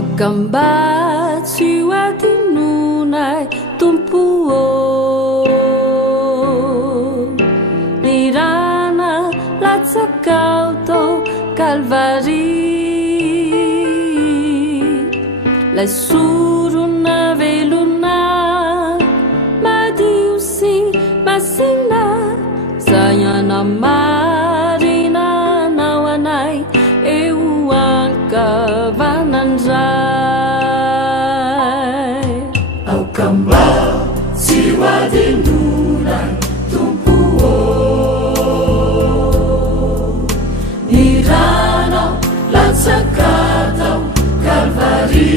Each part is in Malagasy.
aokambatsy hoadinonay tompo nirana latsakao tao Kalvary lay sorona velona madio sy masina zay anamarinanao anay eo ankavanandray aokambatsy hoadinonay tompo nirana latsakatao Kalvary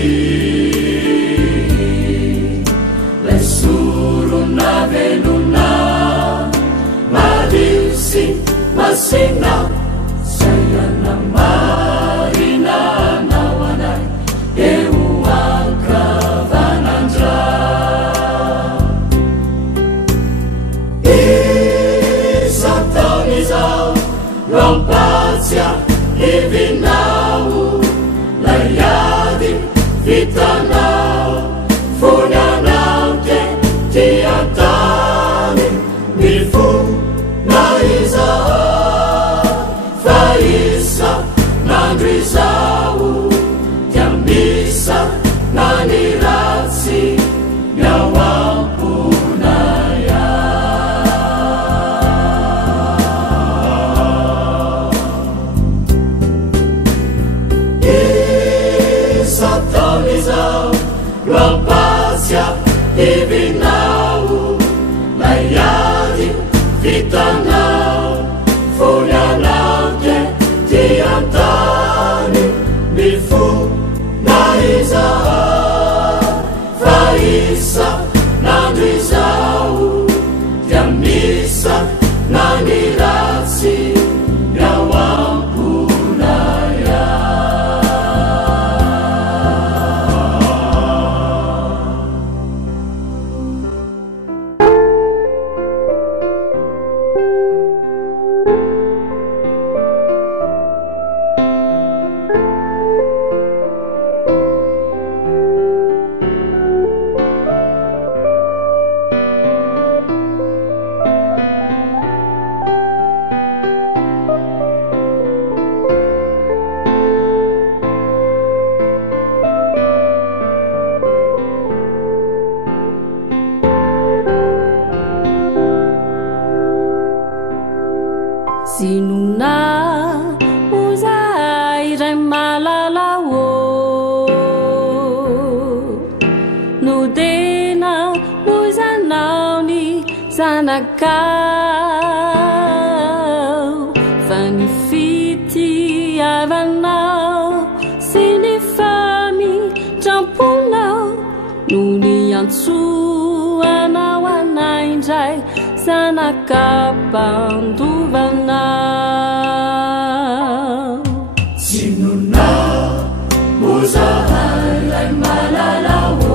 lay sorona velona madio sy masina zay anamarinanao anay eo ankavanandray isataony izao loampatsya ivinao lay ady vitanao fonanao ke tiatany mifo na izao fa isa nandro izao dia misa na ny ratsy miao amponay isataony izao loampatsya ivinao lay ady vitanao fonanao ke tiantany mifo na izao fa isa nandro izao dia misa na ny ratsy miao amponay sinona mozay ray malalao no dena mozanao ny zanakao fa ny fitiavanao sy ny famitramponao no ny antsoanao anaindray zanakapandovanao sinona mozahay ray malalao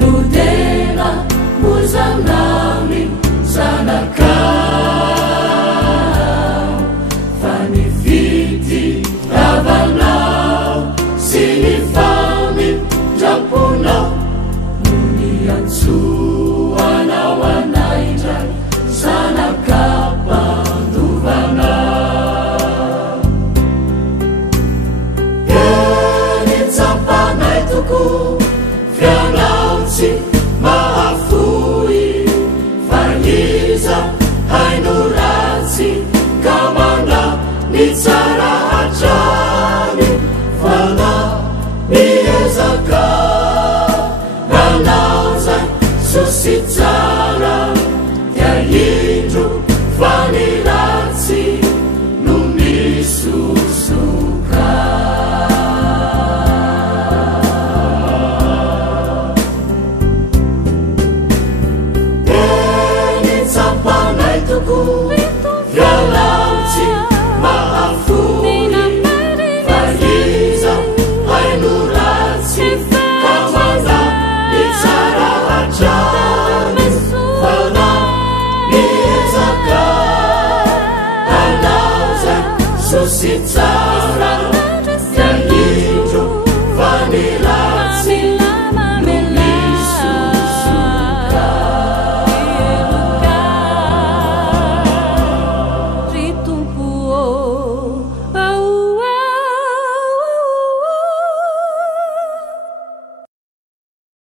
no tena mozanao ny zanakao fa ny fitiavanao sy ny famitramponao no ny antsoanao anaindray zanakapandovanao eny tsampanay toko fianao tsy mahafoy fa iza haino ratsy ka manda ny tsara hatrany fana miezaka nanao zay sosy tsara dia indro fa ny ratsy no misosoka eny tsampanay toko fianao tsy mahafoy fa iza haino ratsy ka manda ny tsara hatrany fana miezaka nanao zay sosy tsara